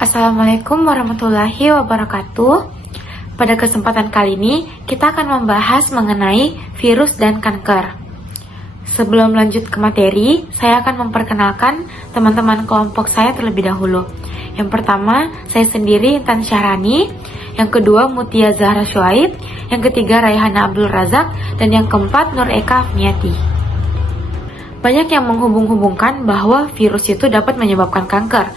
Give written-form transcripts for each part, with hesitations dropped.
Assalamualaikum warahmatullahi wabarakatuh. Pada kesempatan kali ini, kita akan membahas mengenai virus dan kanker. Sebelum lanjut ke materi, saya akan memperkenalkan teman-teman kelompok saya terlebih dahulu. Yang pertama, saya sendiri Intan Syahrani. Yang kedua, Mutia Zahra Syuaib. Yang ketiga, Raihana Abdul Razak. Dan yang keempat, Nur Eka Afniati. Banyak yang menghubung-hubungkan bahwa virus itu dapat menyebabkan kanker.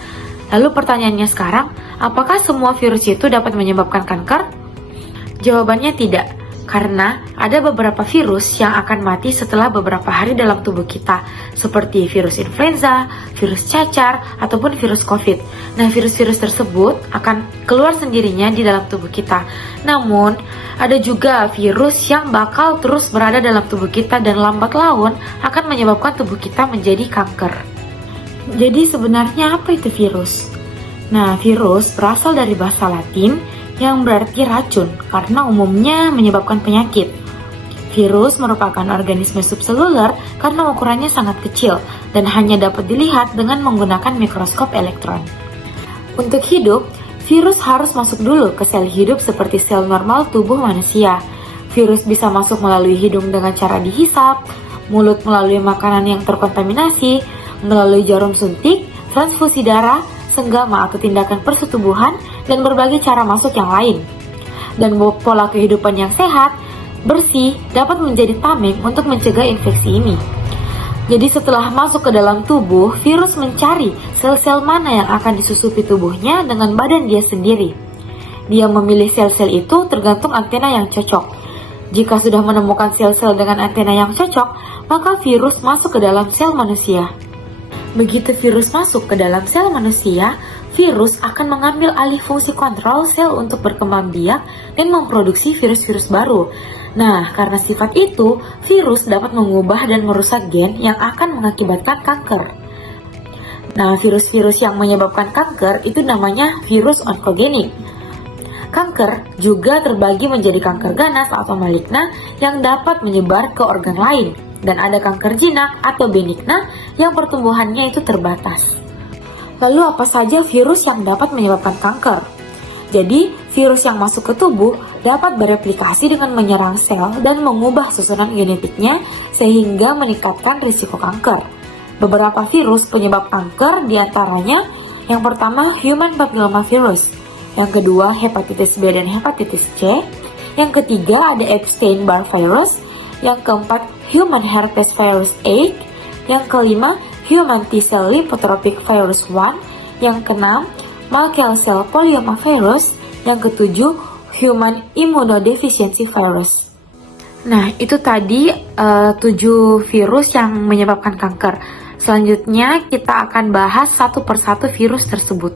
Lalu pertanyaannya sekarang, apakah semua virus itu dapat menyebabkan kanker? Jawabannya tidak, karena ada beberapa virus yang akan mati setelah beberapa hari dalam tubuh kita, seperti virus influenza, virus cacar, ataupun virus COVID. Nah, virus-virus tersebut akan keluar sendirinya di dalam tubuh kita. Namun, ada juga virus yang bakal terus berada dalam tubuh kita dan lambat laun akan menyebabkan tubuh kita menjadi kanker. Jadi sebenarnya apa itu virus? Nah, virus berasal dari bahasa Latin yang berarti racun karena umumnya menyebabkan penyakit. Virus merupakan organisme subseluler karena ukurannya sangat kecil dan hanya dapat dilihat dengan menggunakan mikroskop elektron. Untuk hidup, virus harus masuk dulu ke sel hidup seperti sel normal tubuh manusia. Virus bisa masuk melalui hidung dengan cara dihisap, mulut melalui makanan yang terkontaminasi, melalui jarum suntik, transfusi darah, senggama atau tindakan persetubuhan, dan berbagai cara masuk yang lain. Dan pola kehidupan yang sehat, bersih, dapat menjadi tameng untuk mencegah infeksi ini. Jadi setelah masuk ke dalam tubuh, virus mencari sel-sel mana yang akan disusupi tubuhnya dengan badan dia sendiri. Dia memilih sel-sel itu tergantung antena yang cocok. Jika sudah menemukan sel-sel dengan antena yang cocok, maka virus masuk ke dalam sel manusia. Begitu virus masuk ke dalam sel manusia, virus akan mengambil alih fungsi kontrol sel untuk berkembang biak dan memproduksi virus-virus baru. Nah, karena sifat itu, virus dapat mengubah dan merusak gen yang akan mengakibatkan kanker. Nah, virus-virus yang menyebabkan kanker itu namanya virus onkogenik. Kanker juga terbagi menjadi kanker ganas atau maligna yang dapat menyebar ke organ lain. Dan ada kanker jinak atau benigna yang pertumbuhannya itu terbatas. Lalu apa saja virus yang dapat menyebabkan kanker? Jadi, virus yang masuk ke tubuh dapat bereplikasi dengan menyerang sel dan mengubah susunan genetiknya sehingga meningkatkan risiko kanker. Beberapa virus penyebab kanker diantaranya yang pertama human papillomavirus, yang kedua hepatitis B dan hepatitis C, yang ketiga ada Epstein-Barr virus, yang keempat human herpes virus A, yang kelima human T-cell lymphotrophic virus 1, yang keenam Merkel cell polyomavirus, yang ketujuh human immunodeficiency virus. Nah, itu tadi 7 virus yang menyebabkan kanker. Selanjutnya kita akan bahas satu persatu virus tersebut.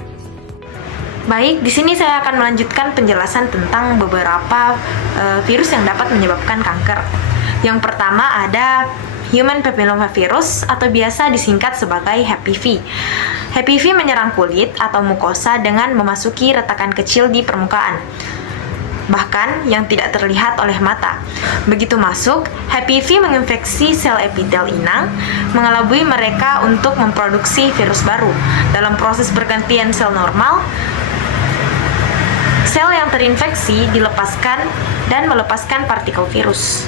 Baik, di sini saya akan melanjutkan penjelasan tentang beberapa virus yang dapat menyebabkan kanker. Yang pertama ada human papillomavirus atau biasa disingkat sebagai HPV. HPV menyerang kulit atau mukosa dengan memasuki retakan kecil di permukaan, bahkan yang tidak terlihat oleh mata. Begitu masuk, HPV menginfeksi sel epitel inang, mengelabui mereka untuk memproduksi virus baru. Dalam proses pergantian sel normal, sel yang terinfeksi dilepaskan dan melepaskan partikel virus.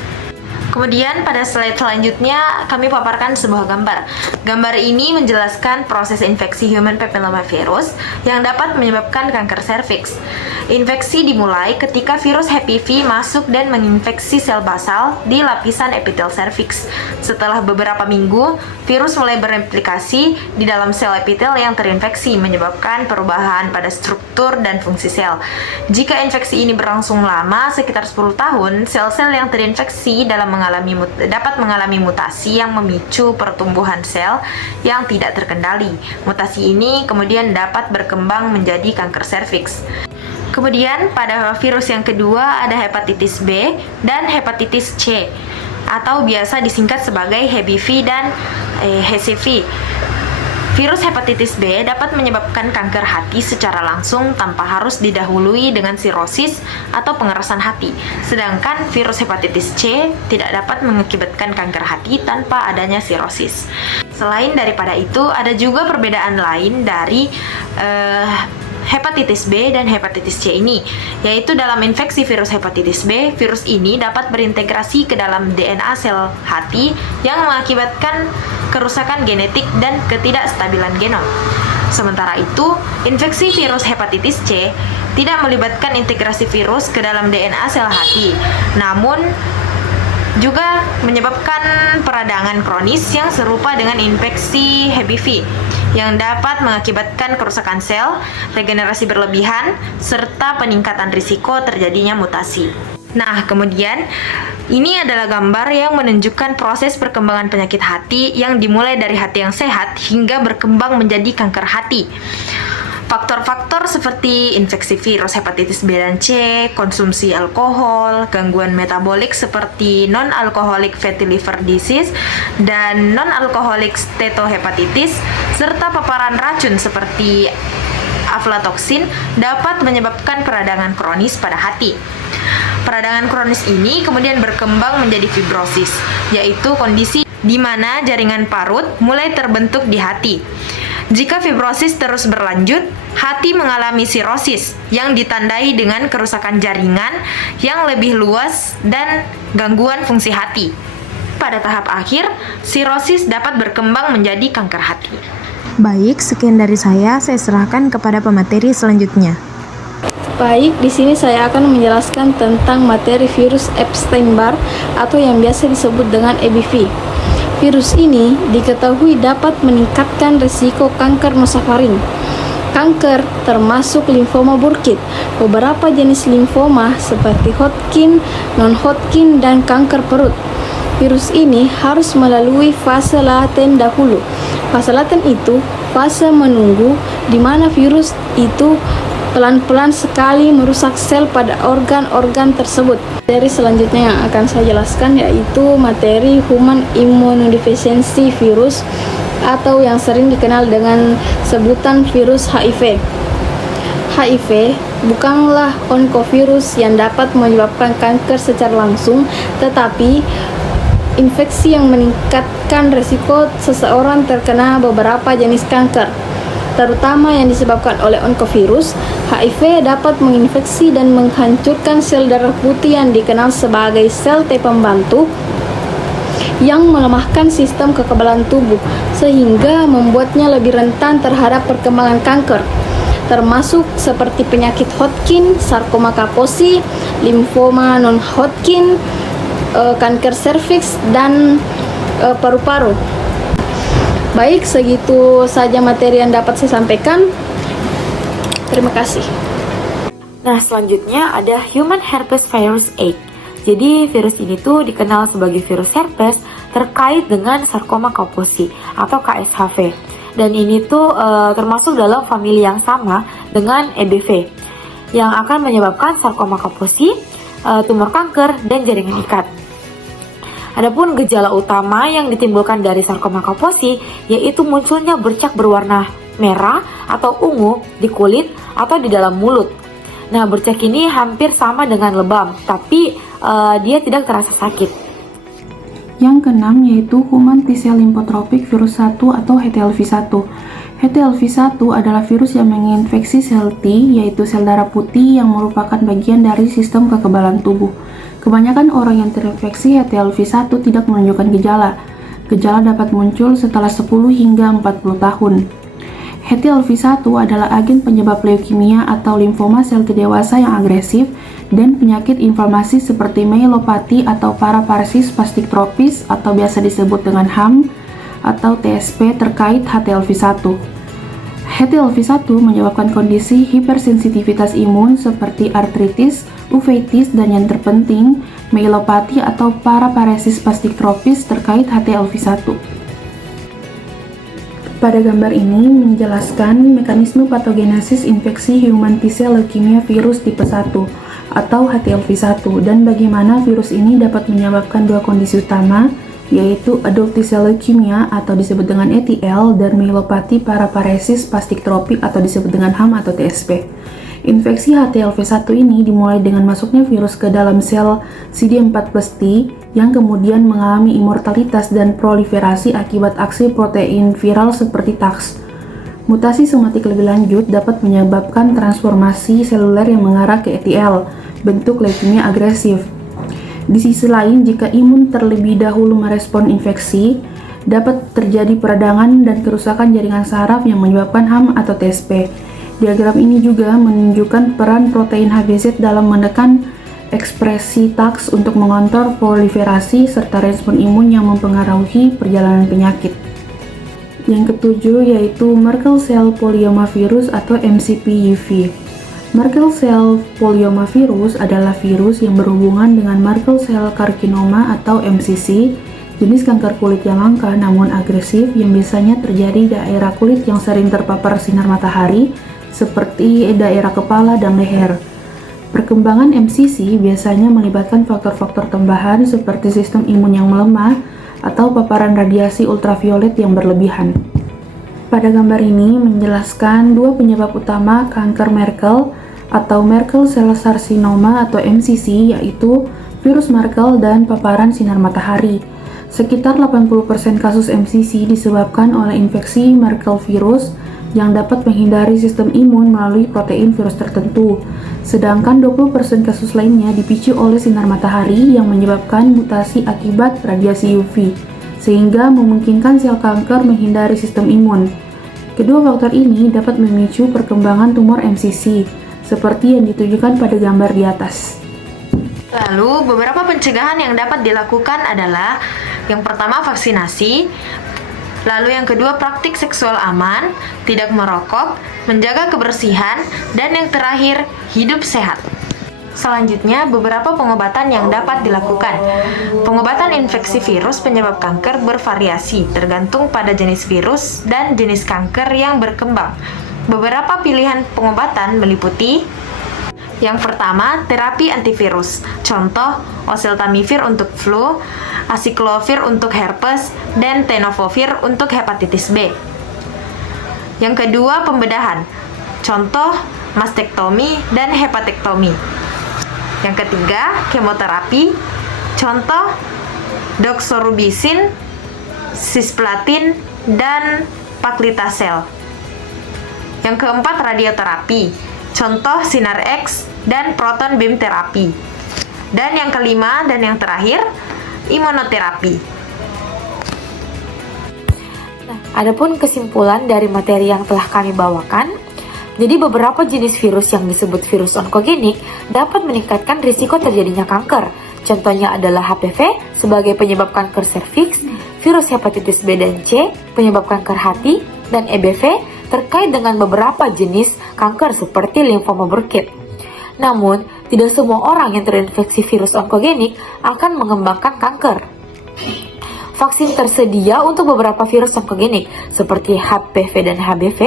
Kemudian pada slide selanjutnya kami paparkan sebuah gambar. Gambar ini menjelaskan proses infeksi human papillomavirus yang dapat menyebabkan kanker serviks. Infeksi dimulai ketika virus HPV masuk dan menginfeksi sel basal di lapisan epitel serviks. Setelah beberapa minggu, virus mulai bereplikasi di dalam sel epitel yang terinfeksi, menyebabkan perubahan pada struktur dan fungsi sel. Jika infeksi ini berlangsung lama, sekitar 10 tahun, sel-sel yang terinfeksi dapat mengalami mutasi yang memicu pertumbuhan sel yang tidak terkendali. Mutasi ini kemudian dapat berkembang menjadi kanker serviks. Kemudian pada virus yang kedua ada hepatitis B dan hepatitis C atau biasa disingkat sebagai HBV dan HCV. Virus hepatitis B dapat menyebabkan kanker hati secara langsung tanpa harus didahului dengan sirosis atau pengerasan hati. Sedangkan virus hepatitis C tidak dapat mengakibatkan kanker hati tanpa adanya sirosis. Selain daripada itu, ada juga perbedaan lain dari hepatitis B dan hepatitis C ini, yaitu dalam infeksi virus hepatitis B, virus ini dapat berintegrasi ke dalam DNA sel hati yang mengakibatkan kerusakan genetik dan ketidakstabilan genom. Sementara itu, infeksi virus hepatitis C tidak melibatkan integrasi virus ke dalam DNA sel hati, namun juga menyebabkan peradangan kronis yang serupa dengan infeksi HBV yang dapat mengakibatkan kerusakan sel, regenerasi berlebihan, serta peningkatan risiko terjadinya mutasi. Nah, kemudian ini adalah gambar yang menunjukkan proses perkembangan penyakit hati yang dimulai dari hati yang sehat hingga berkembang menjadi kanker hati. Faktor-faktor seperti infeksi virus hepatitis B dan C, konsumsi alkohol, gangguan metabolik seperti non-alcoholic fatty liver disease dan non-alcoholic steatohepatitis, serta paparan racun seperti aflatoksin dapat menyebabkan peradangan kronis pada hati. Peradangan kronis ini kemudian berkembang menjadi fibrosis, yaitu kondisi di mana jaringan parut mulai terbentuk di hati. Jika fibrosis terus berlanjut, hati mengalami sirosis yang ditandai dengan kerusakan jaringan yang lebih luas dan gangguan fungsi hati. Pada tahap akhir, sirosis dapat berkembang menjadi kanker hati. Baik, sekian dari saya serahkan kepada pemateri selanjutnya. Baik, di sini saya akan menjelaskan tentang materi virus Epstein-Barr atau yang biasa disebut dengan EBV. Virus ini diketahui dapat meningkatkan risiko kanker nosofaring. Kanker termasuk limfoma Burkitt, beberapa jenis limfoma seperti Hodgkin, non-Hodgkin, dan kanker perut. Virus ini harus melalui fase laten dahulu. Fase laten itu fase menunggu di mana virus itu pelan-pelan sekali merusak sel pada organ-organ tersebut. Materi selanjutnya yang akan saya jelaskan yaitu materi Human Immunodeficiency Virus atau yang sering dikenal dengan sebutan virus HIV. HIV bukanlah onkovirus yang dapat menyebabkan kanker secara langsung, tetapi infeksi yang meningkatkan risiko seseorang terkena beberapa jenis kanker, terutama yang disebabkan oleh onkovirus. HIV dapat menginfeksi dan menghancurkan sel darah putih yang dikenal sebagai sel T pembantu yang melemahkan sistem kekebalan tubuh sehingga membuatnya lebih rentan terhadap perkembangan kanker, termasuk seperti penyakit Hodgkin, sarkoma Kaposi, limfoma non-Hodgkin, kanker serviks, dan paru-paru. Baik, segitu saja materi yang dapat saya sampaikan. Terima kasih. Nah, selanjutnya ada Human Herpes Virus 8. Jadi, virus ini tuh dikenal sebagai virus herpes terkait dengan sarkoma Kaposi atau KSHV. Dan ini tuh termasuk dalam famili yang sama dengan EBV yang akan menyebabkan sarkoma Kaposi, tumor kanker, dan jaringan ikat. Adapun gejala utama yang ditimbulkan dari sarkoma Kaposi yaitu munculnya bercak berwarna merah atau ungu di kulit atau di dalam mulut. Nah, bercak ini hampir sama dengan lebam, tapi dia tidak terasa sakit. Yang keenam yaitu Human T-cell Lymphotropic Virus 1 atau HTLV-1. HTLV-1 adalah virus yang menginfeksi sel T, yaitu sel darah putih yang merupakan bagian dari sistem kekebalan tubuh. Kebanyakan orang yang terinfeksi HTLV-1 tidak menunjukkan gejala. Gejala dapat muncul setelah 10 hingga 40 tahun. HTLV-1 adalah agen penyebab leukemia atau limfoma sel T dewasa yang agresif dan penyakit inflamasi seperti myelopati atau paraparesis spastik tropis atau biasa disebut dengan HAM atau TSP terkait HTLV-1. HTLV-1 menyebabkan kondisi hipersensitivitas imun seperti artritis, uveitis, dan yang terpenting myelopati atau paraparesis spastik tropis terkait HTLV-1. Pada gambar ini menjelaskan mekanisme patogenesis infeksi human T-cell leukemia virus tipe 1 atau HTLV-1 dan bagaimana virus ini dapat menyebabkan dua kondisi utama, yaitu adult T-cell leukemia atau disebut dengan ATL dan myelopati paraparesis spastik tropik atau disebut dengan HAM atau TSP. Infeksi HTLV-1 ini dimulai dengan masuknya virus ke dalam sel CD4+T yang kemudian mengalami immortalitas dan proliferasi akibat aksi protein viral seperti TAX. Mutasi somatik lebih lanjut dapat menyebabkan transformasi seluler yang mengarah ke ETL, bentuk leukemia agresif. Di sisi lain, jika imun terlebih dahulu merespon infeksi, dapat terjadi peradangan dan kerusakan jaringan saraf yang menyebabkan HAM atau TSP. Diagram ini juga menunjukkan peran protein HBZ dalam menekan ekspresi TAX untuk mengontrol proliferasi serta respon imun yang mempengaruhi perjalanan penyakit. Yang ketujuh yaitu Merkel Cell Polyomavirus atau MCP-UV. Merkel Cell Polyomavirus adalah virus yang berhubungan dengan Merkel Cell Carcinoma atau MCC, jenis kanker kulit yang langka namun agresif yang biasanya terjadi di daerah kulit yang sering terpapar sinar matahari seperti daerah kepala dan leher. Perkembangan MCC biasanya melibatkan faktor-faktor tambahan seperti sistem imun yang melemah atau paparan radiasi ultraviolet yang berlebihan. Pada gambar ini menjelaskan dua penyebab utama kanker Merkel atau Merkel Cell Carcinoma atau MCC, yaitu virus Merkel dan paparan sinar matahari. Sekitar 80% kasus MCC disebabkan oleh infeksi Merkel virus yang dapat menghindari sistem imun melalui protein virus tertentu. Sedangkan 20% kasus lainnya dipicu oleh sinar matahari yang menyebabkan mutasi akibat radiasi UV, sehingga memungkinkan sel kanker menghindari sistem imun. Kedua faktor ini dapat memicu perkembangan tumor MCC, seperti yang ditunjukkan pada gambar di atas. Lalu, beberapa pencegahan yang dapat dilakukan adalah yang pertama vaksinasi, lalu yang kedua praktik seksual aman, tidak merokok, menjaga kebersihan, dan yang terakhir hidup sehat. Selanjutnya, beberapa pengobatan yang dapat dilakukan. Pengobatan infeksi virus penyebab kanker bervariasi tergantung pada jenis virus dan jenis kanker yang berkembang. Beberapa pilihan pengobatan meliputi yang pertama, terapi antivirus. Contoh, oseltamivir untuk flu, acyclovir untuk herpes, dan tenofovir untuk hepatitis B. Yang kedua, pembedahan. Contoh, mastektomi dan hepatektomi. Yang ketiga, kemoterapi. Contoh, doxorubicin, cisplatin, dan paclitaxel. Yang keempat, radioterapi. Contoh, sinar X dan proton beam terapi. Dan yang kelima dan yang terakhir, imunoterapi. Adapun kesimpulan dari materi yang telah kami bawakan, jadi beberapa jenis virus yang disebut virus onkogenik dapat meningkatkan risiko terjadinya kanker. Contohnya adalah HPV sebagai penyebab kanker serviks, virus hepatitis B dan C penyebab kanker hati, dan EBV terkait dengan beberapa jenis kanker seperti limfoma Burkitt. Namun, tidak semua orang yang terinfeksi virus onkogenik akan mengembangkan kanker. Vaksin tersedia untuk beberapa virus onkogenik seperti HPV dan HBV,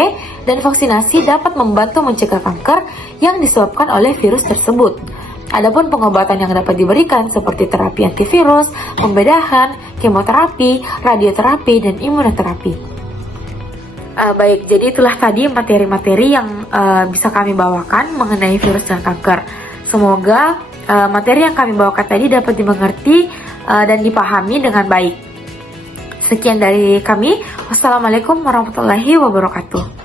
dan vaksinasi dapat membantu mencegah kanker yang disebabkan oleh virus tersebut. Adapun pengobatan yang dapat diberikan seperti terapi antivirus, pembedahan, kemoterapi, radioterapi, dan imunoterapi. Baik, jadi itulah tadi materi-materi yang bisa kami bawakan mengenai virus dan kanker. Semoga materi yang kami bawakan tadi dapat dimengerti dan dipahami dengan baik. Sekian dari kami. Wassalamualaikum warahmatullahi wabarakatuh.